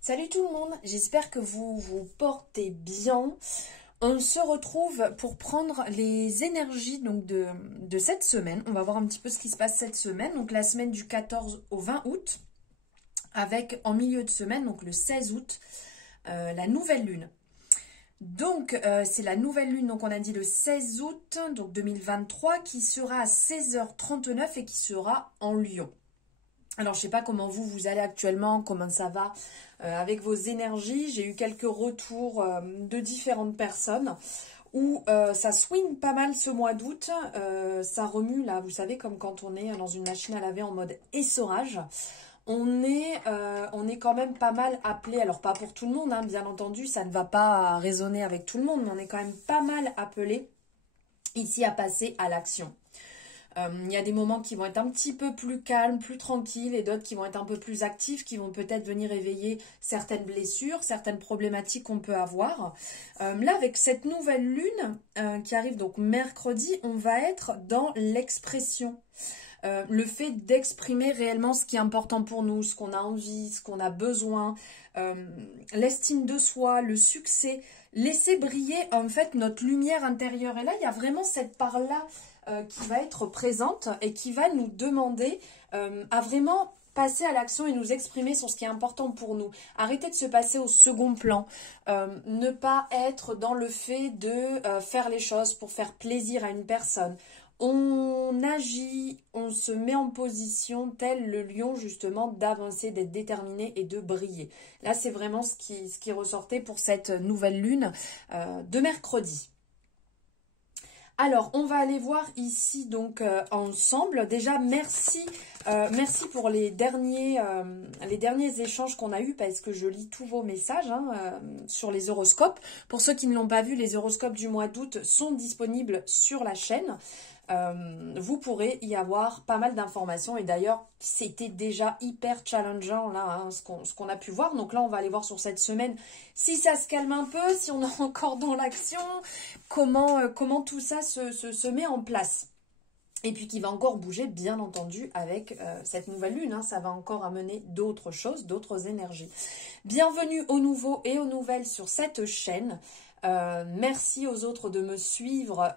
Salut tout le monde, j'espère que vous vous portez bien. On se retrouve pour prendre les énergies donc de cette semaine. On va voir un petit peu ce qui se passe cette semaine. Donc la semaine du 14 au 20 août, avec en milieu de semaine, donc le 16 août, la nouvelle lune. Donc c'est la nouvelle lune, donc on a dit le 16 août donc 2023, qui sera à 16h39 et qui sera en Lion. Alors, je ne sais pas comment vous allez actuellement, comment ça va avec vos énergies. J'ai eu quelques retours de différentes personnes où ça swing pas mal ce mois d'août. Ça remue là, vous savez, comme quand on est dans une machine à laver en mode essorage. On est quand même pas mal appelé, alors pas pour tout le monde, hein, bien entendu, ça ne va pas résonner avec tout le monde, mais on est quand même pas mal appelé ici à passer à l'action. Il y a des moments qui vont être un petit peu plus calmes, plus tranquilles, et d'autres qui vont être un peu plus actifs, qui vont peut-être venir éveiller certaines blessures, certaines problématiques qu'on peut avoir. Là, avec cette nouvelle lune qui arrive donc mercredi, on va être dans l'expression. Le fait d'exprimer réellement ce qui est important pour nous, ce qu'on a envie, ce qu'on a besoin, l'estime de soi, le succès, laisser briller en fait notre lumière intérieure. Et là, il y a vraiment cette part-là qui va être présente et qui va nous demander à vraiment passer à l'action et nous exprimer sur ce qui est important pour nous. Arrêter de se passer au second plan. Ne pas être dans le fait de faire les choses pour faire plaisir à une personne. On agit, on se met en position tel le lion justement d'avancer, d'être déterminé et de briller. Là, c'est vraiment ce qui ressortait pour cette nouvelle lune de mercredi. Alors, on va aller voir ici donc ensemble. Déjà, merci pour les derniers échanges qu'on a eus, parce que je lis tous vos messages sur les horoscopes. Pour ceux qui ne l'ont pas vu, les horoscopes du mois d'août sont disponibles sur la chaîne. Vous pourrez y avoir pas mal d'informations, et d'ailleurs c'était déjà hyper challengeant là ce qu'on a pu voir. Donc là on va aller voir sur cette semaine si ça se calme un peu, si on est encore dans l'action, comment tout ça se met en place. Et puis qui va encore bouger bien entendu avec cette nouvelle lune, ça va encore amener d'autres choses, d'autres énergies. Bienvenue aux nouveaux et aux nouvelles sur cette chaîne. Merci aux autres de me suivre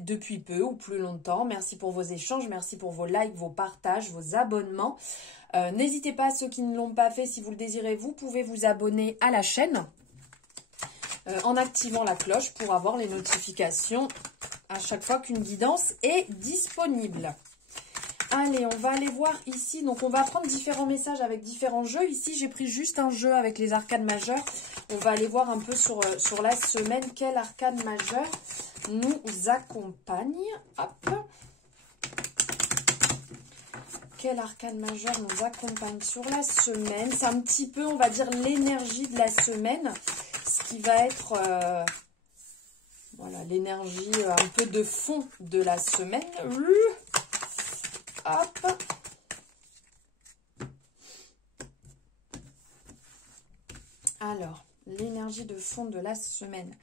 depuis peu ou plus longtemps. Merci pour vos échanges, merci pour vos likes, vos partages, vos abonnements. N'hésitez pas, ceux qui ne l'ont pas fait, si vous le désirez, vous pouvez vous abonner à la chaîne en activant la cloche pour avoir les notifications à chaque fois qu'une guidance est disponible. Allez, on va aller voir ici. Donc, on va prendre différents messages avec différents jeux. Ici, j'ai pris juste un jeu avec les arcanes majeures. On va aller voir un peu sur la semaine quel arcane majeur nous accompagne. Hop. Quel arcane majeur nous accompagne sur la semaine? C'est un petit peu, on va dire, l'énergie de la semaine. Ce qui va être... voilà, l'énergie un peu de fond de la semaine. Hop. Alors, l'énergie de fond de la semaine.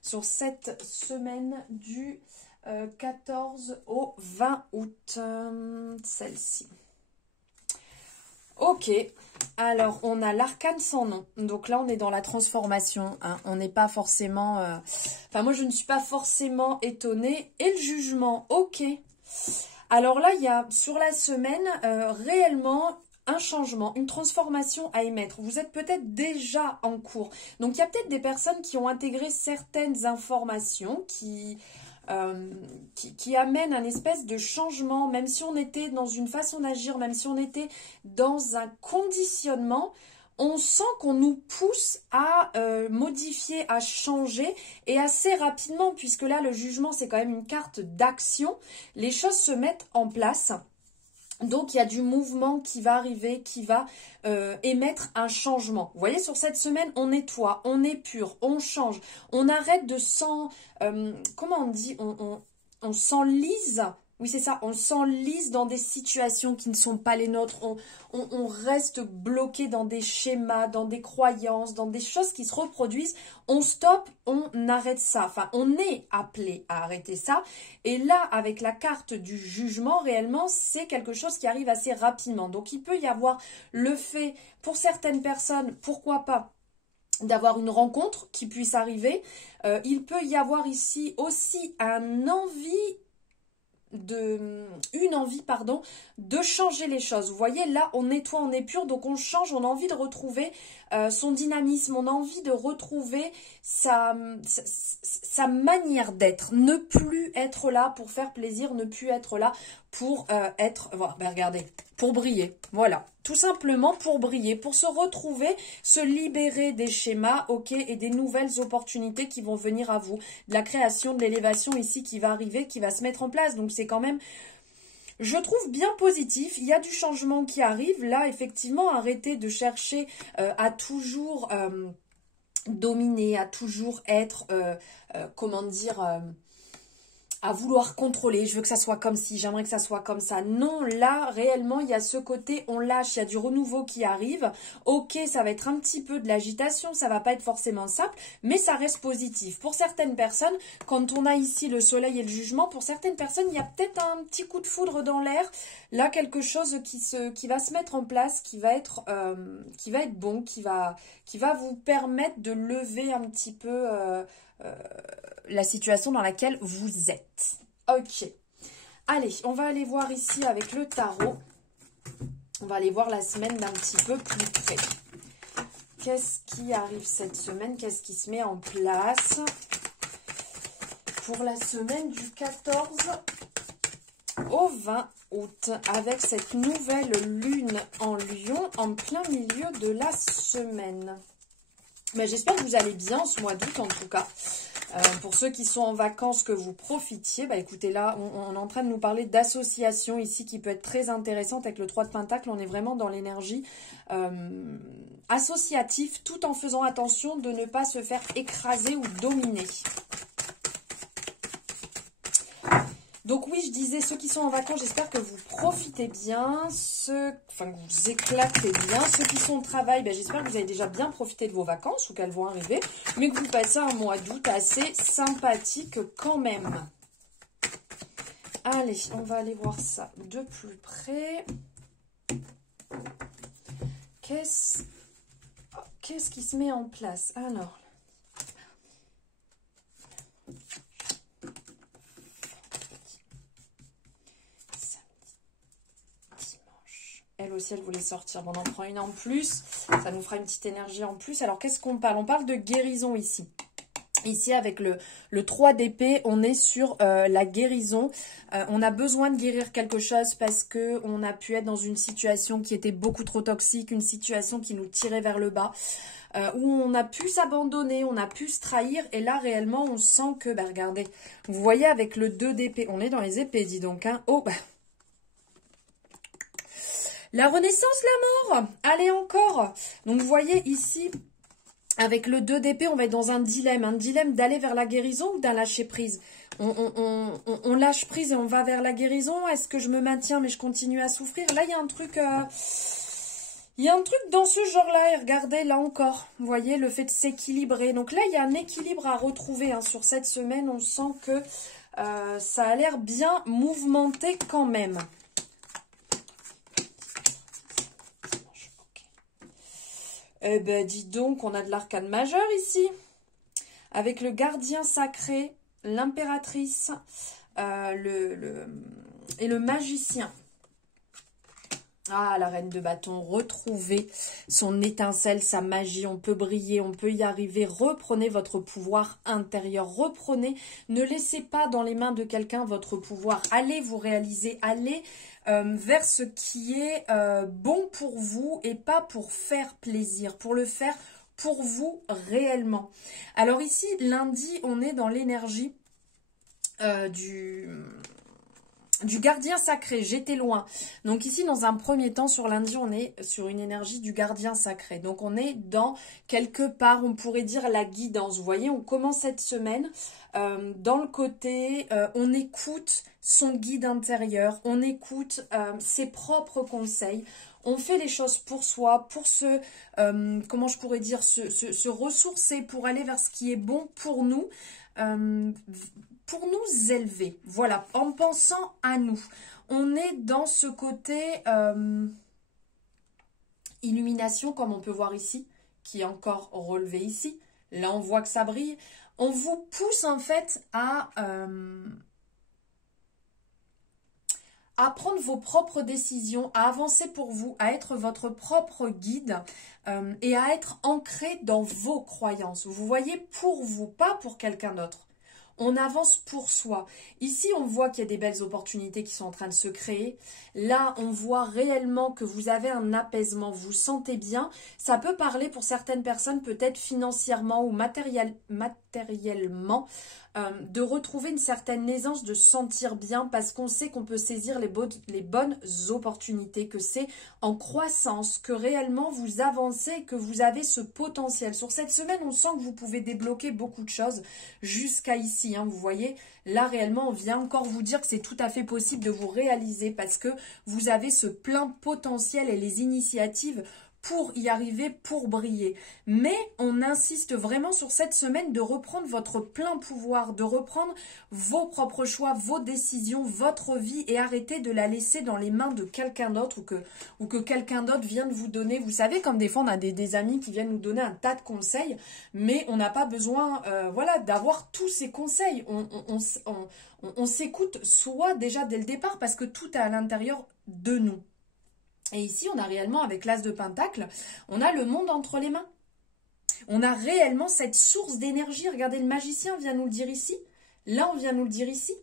Sur cette semaine du 14 au 20 août, celle-ci. Ok, alors on a l'arcane sans nom. Donc là, on est dans la transformation. On n'est pas forcément... Enfin, moi, je ne suis pas forcément étonnée. Et le jugement, ok. Alors là, il y a sur la semaine réellement un changement, une transformation à émettre. Vous êtes peut-être déjà en cours. Donc, il y a peut-être des personnes qui ont intégré certaines informations qui amènent un espèce de changement. Même si on était dans une façon d'agir, même si on était dans un conditionnement, on sent qu'on nous pousse à modifier, à changer, et assez rapidement, puisque là, le jugement, c'est quand même une carte d'action. Les choses se mettent en place. Donc, il y a du mouvement qui va arriver, qui va émettre un changement. Vous voyez, sur cette semaine, on nettoie, on épure, on change. On arrête de comment on dit, on s'enlise. Oui, c'est ça, on s'enlise dans des situations qui ne sont pas les nôtres, on reste bloqué dans des schémas, dans des croyances, dans des choses qui se reproduisent, on stoppe, on arrête ça, enfin on est appelé à arrêter ça, et là avec la carte du jugement, réellement c'est quelque chose qui arrive assez rapidement, donc il peut y avoir le fait, pour certaines personnes, pourquoi pas, d'avoir une rencontre qui puisse arriver, il peut y avoir ici aussi une envie de changer les choses. Vous voyez, là on nettoie, on est pur, donc on change, on a envie de retrouver son dynamisme, on a envie de retrouver sa manière d'être, ne plus être là pour faire plaisir, ne plus être là pour voilà, ben regardez, pour briller, voilà, tout simplement pour briller, pour se retrouver, se libérer des schémas, ok, et des nouvelles opportunités qui vont venir à vous, de la création, de l'élévation ici qui va arriver, qui va se mettre en place, donc c'est quand même, je trouve bien positif, il y a du changement qui arrive, là effectivement, arrêtez de chercher à toujours dominer, à toujours être, comment dire, à vouloir contrôler, je veux que ça soit comme ci, j'aimerais que ça soit comme ça. Non, là, réellement, il y a ce côté, on lâche, il y a du renouveau qui arrive. Ok, ça va être un petit peu de l'agitation, ça va pas être forcément simple, mais ça reste positif. Pour certaines personnes, quand on a ici le soleil et le jugement, pour certaines personnes, il y a peut-être un petit coup de foudre dans l'air. Là, quelque chose qui va se mettre en place, qui va être bon, qui va vous permettre de lever un petit peu la situation dans laquelle vous êtes. Ok. Allez, on va aller voir ici avec le tarot. On va aller voir la semaine d'un petit peu plus près. Qu'est-ce qui arrive cette semaine? Qu'est-ce qui se met en place pour la semaine du 14 au 20 août avec cette nouvelle lune en Lion en plein milieu de la semaine? Mais j'espère que vous allez bien en ce mois d'août en tout cas. Pour ceux qui sont en vacances, que vous profitiez, bah écoutez là, on est en train de nous parler d'association ici qui peut être très intéressante avec le 3 de Pentacle. On est vraiment dans l'énergie associative tout en faisant attention de ne pas se faire écraser ou dominer. Donc oui, je disais, ceux qui sont en vacances, j'espère que vous profitez bien, que vous éclatez bien. Ceux qui sont au travail, ben, j'espère que vous avez déjà bien profité de vos vacances ou qu'elles vont arriver, mais que vous passez un mois d'août assez sympathique quand même. Allez, on va aller voir ça de plus près. Qu'est-ce qui se met en place? Alors, elle aussi, elle voulait sortir. Bon, on en prend une en plus. Ça nous fera une petite énergie en plus. Alors, qu'est-ce qu'on parle? On parle de guérison ici. Ici, avec le 3 d'épée, on est sur la guérison. On a besoin de guérir quelque chose parce qu'on a pu être dans une situation qui était beaucoup trop toxique, une situation qui nous tirait vers le bas, où on a pu s'abandonner, on a pu se trahir. Et là, réellement, on sent que, bah, regardez, vous voyez avec le 2 d'épée, on est dans les épées, dis donc, hein. Oh, bah. La renaissance, la mort. Allez, encore. Donc, vous voyez ici, avec le 2 d'épée, on va être dans un dilemme d'aller vers la guérison ou d'un lâcher prise. On lâche prise et on va vers la guérison. Est-ce que je me maintiens mais je continue à souffrir? Là, il y a un truc... il y a un truc dans ce genre-là, et regardez, là encore, vous voyez, le fait de s'équilibrer. Donc là, il y a un équilibre à retrouver, hein, sur cette semaine. On sent que ça a l'air bien mouvementé quand même. Eh ben, dis donc, on a de l'arcane majeur ici. Avec le gardien sacré, l'impératrice et le magicien. Ah, la reine de bâton, retrouver son étincelle, sa magie, on peut briller, on peut y arriver. Reprenez votre pouvoir intérieur, reprenez, ne laissez pas dans les mains de quelqu'un votre pouvoir. Allez vous réaliser, allez vers ce qui est bon pour vous et pas pour faire plaisir, pour le faire pour vous réellement. Alors ici, lundi, on est dans l'énergie du gardien sacré, j'étais loin. Donc ici, dans un premier temps, sur lundi, on est sur une énergie du gardien sacré. Donc on est dans, quelque part, on pourrait dire la guidance. Vous voyez, on commence cette semaine dans le côté, on écoute son guide intérieur, on écoute ses propres conseils, on fait les choses pour soi, pour comment je pourrais dire, se ressourcer, pour aller vers ce qui est bon pour nous élever. Voilà, en pensant à nous. On est dans ce côté illumination, comme on peut voir ici, qui est encore relevé ici. Là, on voit que ça brille. On vous pousse en fait à prendre vos propres décisions, à avancer pour vous, à être votre propre guide et à être ancré dans vos croyances. Vous voyez, pour vous, pas pour quelqu'un d'autre. On avance pour soi. Ici, on voit qu'il y a des belles opportunités qui sont en train de se créer. Là, on voit réellement que vous avez un apaisement, vous vous sentez bien. Ça peut parler pour certaines personnes, peut-être financièrement ou matériellement, de retrouver une certaine aisance, de se sentir bien parce qu'on sait qu'on peut saisir les bonnes opportunités, que c'est en croissance, que réellement vous avancez, que vous avez ce potentiel. Sur cette semaine, on sent que vous pouvez débloquer beaucoup de choses jusqu'à ici. Vous voyez, là réellement, on vient encore vous dire que c'est tout à fait possible de vous réaliser parce que vous avez ce plein potentiel et les initiatives pour y arriver, pour briller. Mais on insiste vraiment sur cette semaine de reprendre votre plein pouvoir, de reprendre vos propres choix, vos décisions, votre vie et arrêter de la laisser dans les mains de quelqu'un d'autre ou que quelqu'un d'autre vienne vous donner. Vous savez, comme des fois on a des amis qui viennent nous donner un tas de conseils, mais on n'a pas besoin voilà, d'avoir tous ces conseils. On s'écoute soi déjà dès le départ parce que tout est à l'intérieur de nous. Et ici, on a réellement, avec l'As de Pentacle, on a le monde entre les mains. On a réellement cette source d'énergie. Regardez, le magicien vient nous le dire ici. Là, on vient nous le dire ici.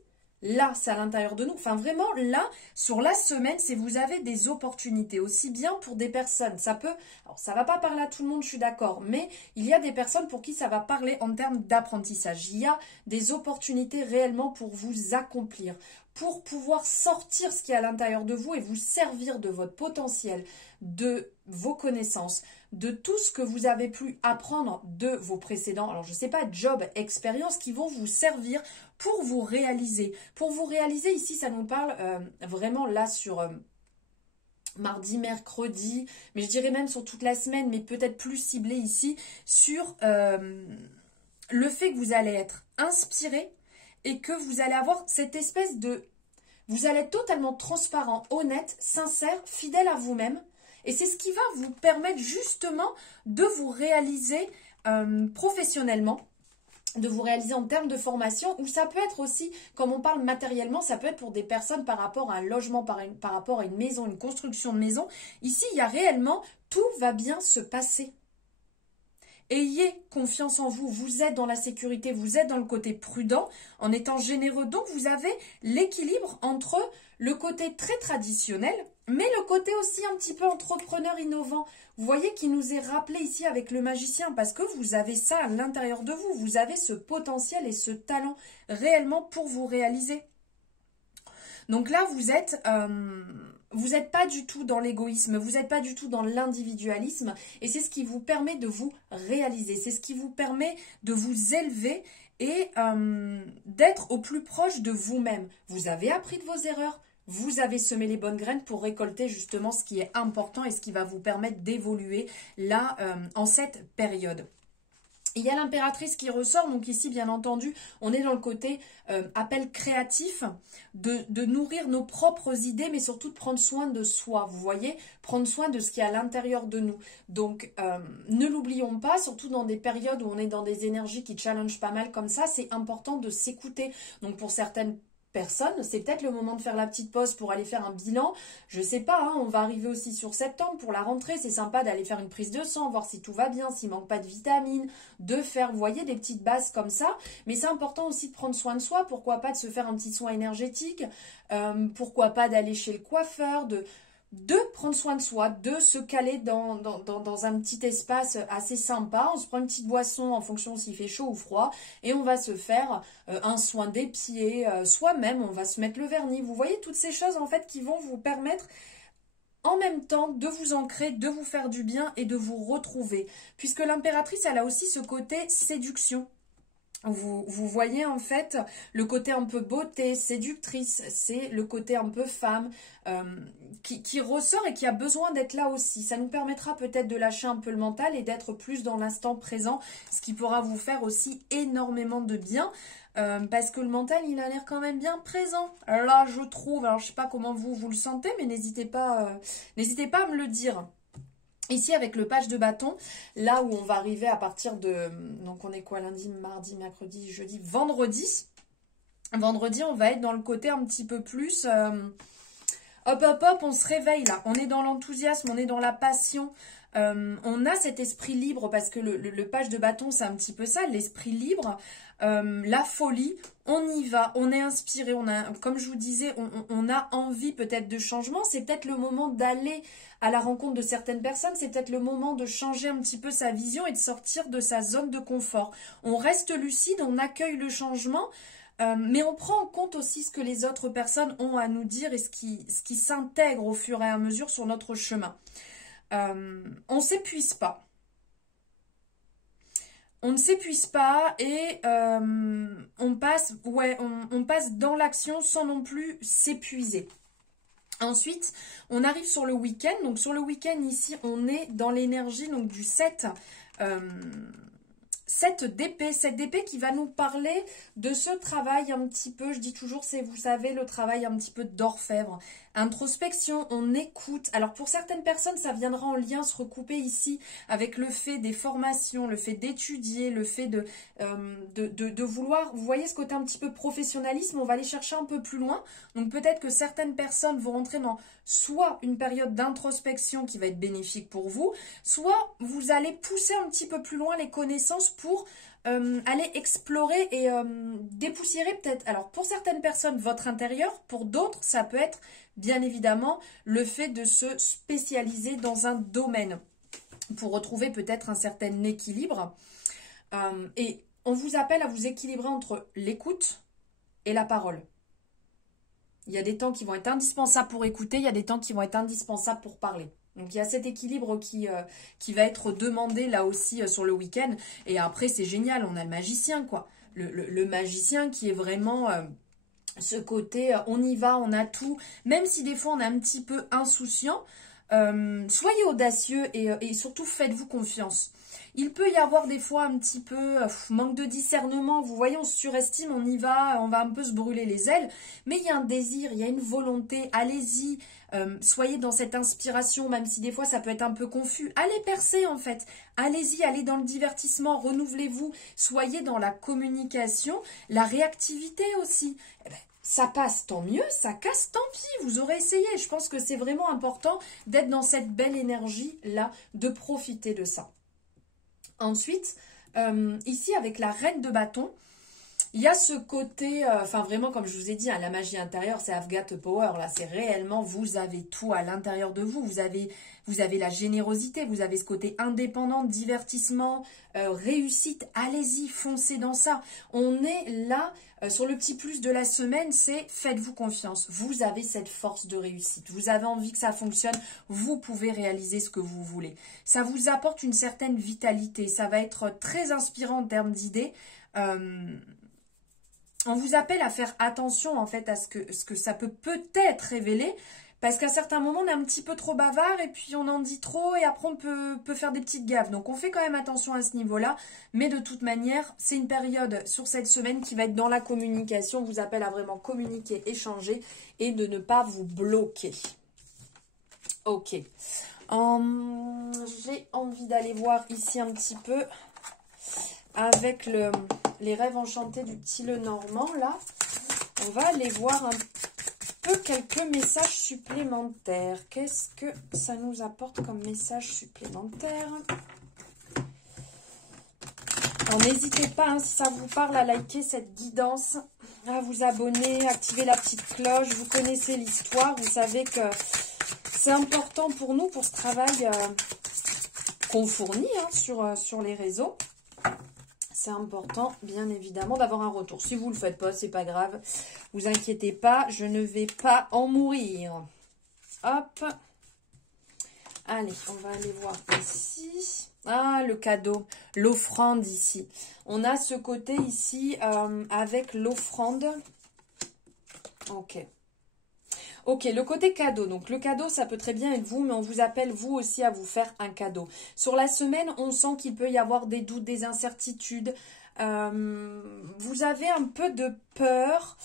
Là, c'est à l'intérieur de nous. Enfin, vraiment, là, sur la semaine, c'est vous avez des opportunités. Aussi bien pour des personnes. Ça peut... Alors, ça va pas parler à tout le monde, je suis d'accord. Mais il y a des personnes pour qui ça va parler en termes d'apprentissage. Il y a des opportunités réellement pour vous accomplir. Pour pouvoir sortir ce qui est à l'intérieur de vous et vous servir de votre potentiel, de vos connaissances, de tout ce que vous avez pu apprendre de vos précédents, alors je ne sais pas, job, expérience, qui vont vous servir pour vous réaliser. Pour vous réaliser, ici, ça nous parle vraiment là sur mardi, mercredi, mais je dirais même sur toute la semaine, mais peut-être plus ciblé ici, sur le fait que vous allez être inspiré et que vous allez avoir cette espèce de... Vous allez être totalement transparent, honnête, sincère, fidèle à vous-même. Et c'est ce qui va vous permettre justement de vous réaliser professionnellement, de vous réaliser en termes de formation, ou ça peut être aussi, comme on parle matériellement, ça peut être pour des personnes par rapport à un logement, par rapport à une maison, une construction de maison. Ici, il y a réellement, tout va bien se passer. Ayez confiance en vous, vous êtes dans la sécurité, vous êtes dans le côté prudent, en étant généreux. Donc, vous avez l'équilibre entre le côté très traditionnel, mais le côté aussi un petit peu entrepreneur innovant. Vous voyez qui nous est rappelé ici avec le magicien, parce que vous avez ça à l'intérieur de vous. Vous avez ce potentiel et ce talent réellement pour vous réaliser. Donc là, vous n'êtes pas du tout dans l'égoïsme, vous n'êtes pas du tout dans l'individualisme et c'est ce qui vous permet de vous réaliser, c'est ce qui vous permet de vous élever et d'être au plus proche de vous-même. Vous avez appris de vos erreurs, vous avez semé les bonnes graines pour récolter justement ce qui est important et ce qui va vous permettre d'évoluer là en cette période. Il y a l'impératrice qui ressort, donc ici bien entendu on est dans le côté appel créatif, de nourrir nos propres idées mais surtout de prendre soin de soi, vous voyez, prendre soin de ce qui est à l'intérieur de nous. Donc ne l'oublions pas, surtout dans des périodes où on est dans des énergies qui challengent pas mal comme ça, c'est important de s'écouter. Donc pour certaines personne, c'est peut-être le moment de faire la petite pause pour aller faire un bilan, je sais pas, on va arriver aussi sur septembre pour la rentrée, c'est sympa d'aller faire une prise de sang, voir si tout va bien, s'il manque pas de vitamines, de faire, vous voyez, des petites bases comme ça, mais c'est important aussi de prendre soin de soi, pourquoi pas de se faire un petit soin énergétique, pourquoi pas d'aller chez le coiffeur, de prendre soin de soi, de se caler dans un petit espace assez sympa. On se prend une petite boisson en fonction s'il fait chaud ou froid et on va se faire un soin des pieds, soi-même, on va se mettre le vernis. Vous voyez toutes ces choses en fait qui vont vous permettre en même temps de vous ancrer, de vous faire du bien et de vous retrouver. Puisque l'impératrice, elle a aussi ce côté séduction. Vous voyez en fait le côté un peu beauté, séductrice, c'est le côté un peu femme qui ressort et qui a besoin d'être là aussi. Ça nous permettra peut-être de lâcher un peu le mental et d'être plus dans l'instant présent, ce qui pourra vous faire aussi énormément de bien. Parce que le mental, il a l'air quand même bien présent. Là, je trouve, alors je sais pas comment vous le sentez, mais n'hésitez pas à me le dire. Ici, avec le page de bâton, là où on va arriver à partir de... Donc, on est quoi? Lundi, mardi, mercredi, jeudi, vendredi. Vendredi, on va être dans le côté un petit peu plus... hop, hop, hop, on se réveille là. On est dans l'enthousiasme, on est dans la passion. On a cet esprit libre parce que le page de bâton, c'est un petit peu ça, l'esprit libre. La folie, on y va, on est inspiré, comme je vous disais, on a envie peut-être de changement, c'est peut-être le moment d'aller à la rencontre de certaines personnes, c'est peut-être le moment de changer un petit peu sa vision et de sortir de sa zone de confort. On reste lucide, on accueille le changement, mais on prend en compte aussi ce que les autres personnes ont à nous dire et ce qui s'intègre au fur et à mesure sur notre chemin. On ne s'épuise pas. On ne s'épuise pas et on passe dans l'action sans non plus s'épuiser. Ensuite, on arrive sur le week-end. Donc sur le week-end ici, on est dans l'énergie donc du 7 d'épée. Cette d'épée qui va nous parler de ce travail un petit peu, je dis toujours, c'est, vous savez, le travail un petit peu d'orfèvre. Introspection, on écoute. Alors pour certaines personnes, ça viendra en lien se recouper ici avec le fait des formations, le fait d'étudier, le fait de vouloir, vous voyez ce côté un petit peu professionnalisme, on va aller chercher un peu plus loin. Donc peut-être que certaines personnes vont rentrer dans soit une période d'introspection qui va être bénéfique pour vous, soit vous allez pousser un petit peu plus loin les connaissances pour aller explorer et dépoussiérer peut-être. Alors pour certaines personnes, votre intérieur, pour d'autres, ça peut être bien évidemment le fait de se spécialiser dans un domaine pour retrouver peut-être un certain équilibre. Et on vous appelle à vous équilibrer entre l'écoute et la parole. Il y a des temps qui vont être indispensables pour écouter, il y a des temps qui vont être indispensables pour parler. Donc il y a cet équilibre qui va être demandé là aussi sur le week-end. Et après c'est génial, on a le magicien quoi. Le magicien qui est vraiment ce côté on y va, on a tout. Même si des fois on est un petit peu insouciant, soyez audacieux et surtout faites-vous confiance. Il peut y avoir des fois un petit peu manque de discernement. Vous voyez, on se surestime, on y va, on va un peu se brûler les ailes. Mais il y a un désir, il y a une volonté. Allez-y, soyez dans cette inspiration, même si des fois ça peut être un peu confus. Allez percer en fait. Allez-y, allez dans le divertissement, renouvelez-vous. Soyez dans la communication, la réactivité aussi. Eh ben, ça passe, tant mieux, ça casse, tant pis, vous aurez essayé. Je pense que c'est vraiment important d'être dans cette belle énergie-là, de profiter de ça. Ensuite, ici avec la reine de bâton, il y a ce côté, enfin vraiment comme je vous ai dit, hein, la magie intérieure, c'est I've got a power, là c'est réellement, vous avez tout à l'intérieur de vous, vous avez la générosité, vous avez ce côté indépendant, divertissement, réussite, allez-y, foncez dans ça. On est là, sur le petit plus de la semaine, c'est faites-vous confiance, vous avez cette force de réussite, vous avez envie que ça fonctionne, vous pouvez réaliser ce que vous voulez. Ça vous apporte une certaine vitalité, ça va être très inspirant en termes d'idées. On vous appelle à faire attention en fait à ce que ça peut peut-être révéler, parce qu'à certains moments on est un petit peu trop bavard et puis on en dit trop et après on peut faire des petites gaffes. Donc on fait quand même attention à ce niveau-là, mais de toute manière c'est une période sur cette semaine qui va être dans la communication. On vous appelle à vraiment communiquer, échanger et de ne pas vous bloquer. Ok. J'ai envie d'aller voir ici un petit peu avec les rêves enchantés du petit Lenormand, là, on va aller voir un peu quelques messages supplémentaires. Qu'est-ce que ça nous apporte comme message supplémentaire? Alors n'hésitez pas, hein, si ça vous parle, à liker cette guidance, à vous abonner, activer la petite cloche. Vous connaissez l'histoire, vous savez que c'est important pour nous, pour ce travail qu'on fournit hein, sur les réseaux. C'est important, bien évidemment, d'avoir un retour. Si vous ne le faites pas, c'est pas grave. Vous inquiétez pas, je ne vais pas en mourir. Hop. Allez, on va aller voir ici. Ah, le cadeau, l'offrande ici. On a ce côté ici avec l'offrande. Ok. Ok, le côté cadeau. Donc, le cadeau, ça peut très bien être vous, mais on vous appelle, vous aussi, à vous faire un cadeau. Sur la semaine, on sent qu'il peut y avoir des doutes, des incertitudes. Vous avez un peu de peur.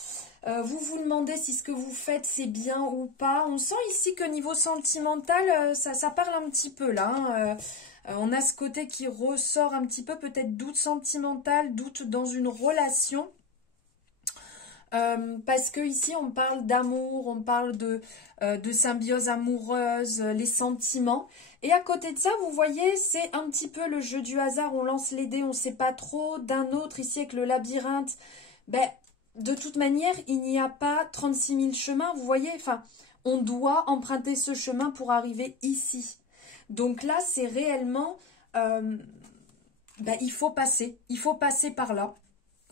Vous vous demandez si ce que vous faites, c'est bien ou pas. On sent ici que niveau sentimental, ça parle un petit peu, là. Hein. On a ce côté qui ressort un petit peu, peut-être doute sentimental, doute dans une relation. Parce que ici on parle d'amour, on parle de symbiose amoureuse, les sentiments. Et à côté de ça, vous voyez, c'est un petit peu le jeu du hasard. On lance les dés, on ne sait pas trop. D'un autre, ici avec le labyrinthe, ben, de toute manière, il n'y a pas 36 000 chemins. Vous voyez, enfin, on doit emprunter ce chemin pour arriver ici. Donc là, c'est réellement, ben, il faut passer par là.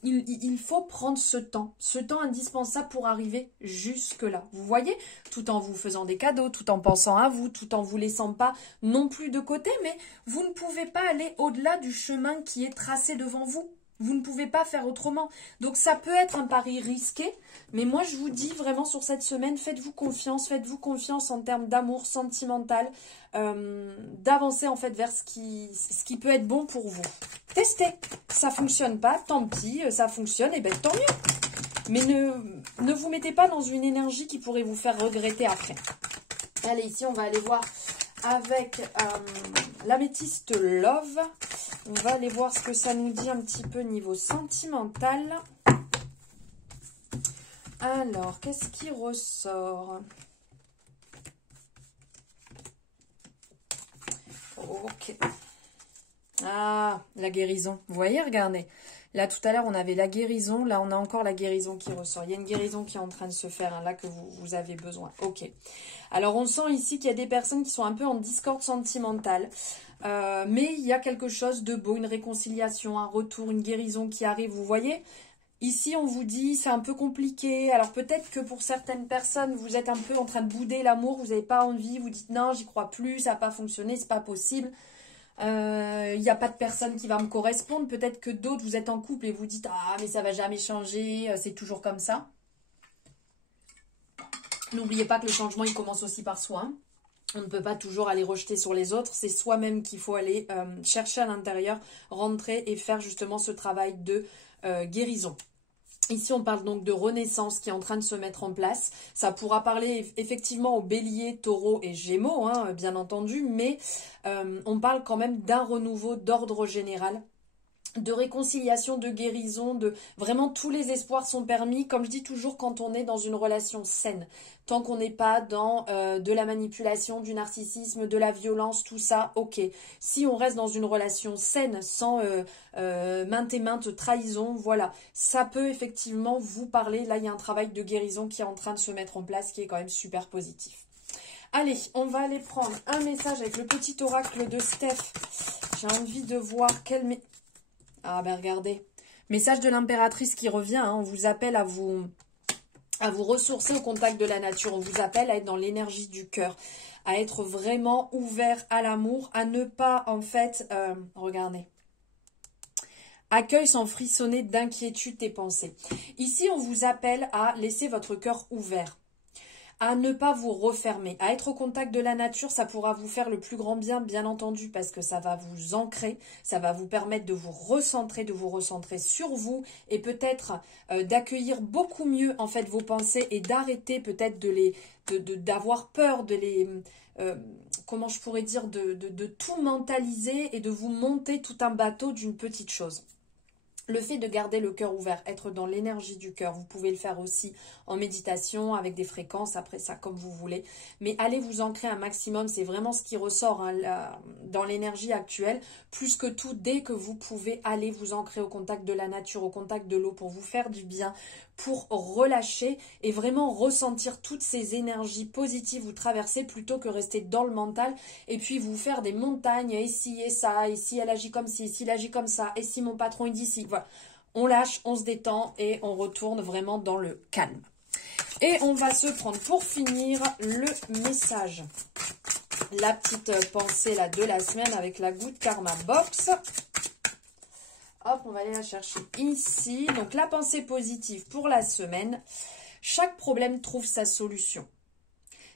Il faut prendre ce temps indispensable pour arriver jusque-là. Vous voyez, tout en vous faisant des cadeaux, tout en pensant à vous, tout en vous laissant pas non plus de côté, mais vous ne pouvez pas aller au-delà du chemin qui est tracé devant vous. Vous ne pouvez pas faire autrement. Donc ça peut être un pari risqué, mais moi je vous dis vraiment sur cette semaine, faites-vous confiance en termes d'amour sentimental, d'avancer en fait vers ce qui peut être bon pour vous. Testez, ça fonctionne pas, tant pis, ça fonctionne, et bien tant mieux. Mais ne vous mettez pas dans une énergie qui pourrait vous faire regretter après. Allez, ici on va aller voir avec l'améthyste Love. On va aller voir ce que ça nous dit un petit peu niveau sentimental. Alors, qu'est-ce qui ressort? Ok. Ah, la guérison. Vous voyez, regardez. Là, tout à l'heure, on avait la guérison. Là, on a encore la guérison qui ressort. Il y a une guérison qui est en train de se faire, hein, là, que vous avez besoin. Ok. Alors, on sent ici qu'il y a des personnes qui sont un peu en discorde sentimentale. Mais il y a quelque chose de beau, une réconciliation, un retour, une guérison qui arrive. Vous voyez, ici, on vous dit, c'est un peu compliqué. Alors, peut-être que pour certaines personnes, vous êtes un peu en train de bouder l'amour. Vous n'avez pas envie. Vous dites, non, j'y crois plus. Ça n'a pas fonctionné. C'est pas possible. Il n'y a pas de personne qui va me correspondre. Peut-être que d'autres, vous êtes en couple et vous dites, ah, mais ça va jamais changer. C'est toujours comme ça. N'oubliez pas que le changement, il commence aussi par soi. On ne peut pas toujours aller rejeter sur les autres. C'est soi-même qu'il faut aller chercher à l'intérieur, rentrer et faire justement ce travail de guérison. Ici, on parle donc de renaissance qui est en train de se mettre en place. Ça pourra parler effectivement aux béliers, taureaux et gémeaux, hein, bien entendu, mais on parle quand même d'un renouveau d'ordre général, de réconciliation, de guérison, de vraiment tous les espoirs sont permis, comme je dis toujours, quand on est dans une relation saine. Tant qu'on n'est pas dans de la manipulation, du narcissisme, de la violence, tout ça, ok. Si on reste dans une relation saine, sans maintes et maintes trahisons, voilà, ça peut effectivement vous parler. Là, il y a un travail de guérison qui est en train de se mettre en place, qui est quand même super positif. Allez, on va aller prendre un message avec le petit oracle de Steph. J'ai envie de voir quel... Ah ben regardez, message de l'impératrice qui revient, hein. On vous appelle à vous ressourcer au contact de la nature, on vous appelle à être dans l'énergie du cœur, à être vraiment ouvert à l'amour, à ne pas en fait, regardez, accueille sans frissonner d'inquiétude tes pensées. Ici on vous appelle à laisser votre cœur ouvert, à ne pas vous refermer, à être au contact de la nature. Ça pourra vous faire le plus grand bien, bien entendu, parce que ça va vous ancrer, ça va vous permettre de vous recentrer sur vous et peut-être d'accueillir beaucoup mieux en fait vos pensées et d'arrêter peut-être d'avoir peur, de les... comment je pourrais dire, de tout mentaliser et de vous monter tout un bateau d'une petite chose. Le fait de garder le cœur ouvert, être dans l'énergie du cœur, vous pouvez le faire aussi en méditation, avec des fréquences, après ça comme vous voulez. Mais allez vous ancrer un maximum, c'est vraiment ce qui ressort hein, dans l'énergie actuelle. Plus que tout, dès que vous pouvez aller vous ancrer au contact de la nature, au contact de l'eau, pour vous faire du bien, pour relâcher et vraiment ressentir toutes ces énergies positives vous traverser plutôt que rester dans le mental et puis vous faire des montagnes et si et ça, et si elle agit comme ci, si elle agit comme ça, et si mon patron il dit si. Voilà. On lâche, on se détend et on retourne vraiment dans le calme. Et on va se prendre pour finir le message la petite pensée là de la semaine avec la Good Karma Box. Hop, on va aller la chercher ici. Donc, la pensée positive pour la semaine. Chaque problème trouve sa solution.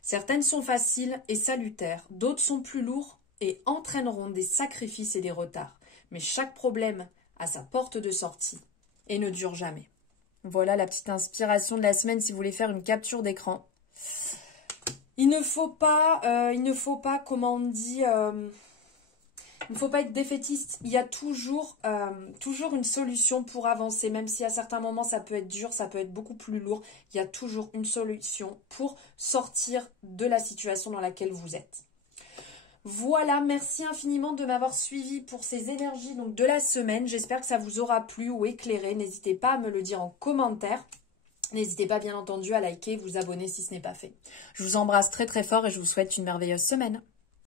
Certaines sont faciles et salutaires. D'autres sont plus lourds et entraîneront des sacrifices et des retards. Mais chaque problème a sa porte de sortie et ne dure jamais. Voilà la petite inspiration de la semaine si vous voulez faire une capture d'écran. Il ne faut pas, comment on dit... il ne faut pas être défaitiste, il y a toujours une solution pour avancer, même si à certains moments ça peut être dur, ça peut être beaucoup plus lourd, il y a toujours une solution pour sortir de la situation dans laquelle vous êtes. Voilà, merci infiniment de m'avoir suivi pour ces énergies donc, de la semaine, j'espère que ça vous aura plu ou éclairé, n'hésitez pas à me le dire en commentaire. N'hésitez pas bien entendu à liker et vous abonner si ce n'est pas fait. Je vous embrasse très très fort et je vous souhaite une merveilleuse semaine.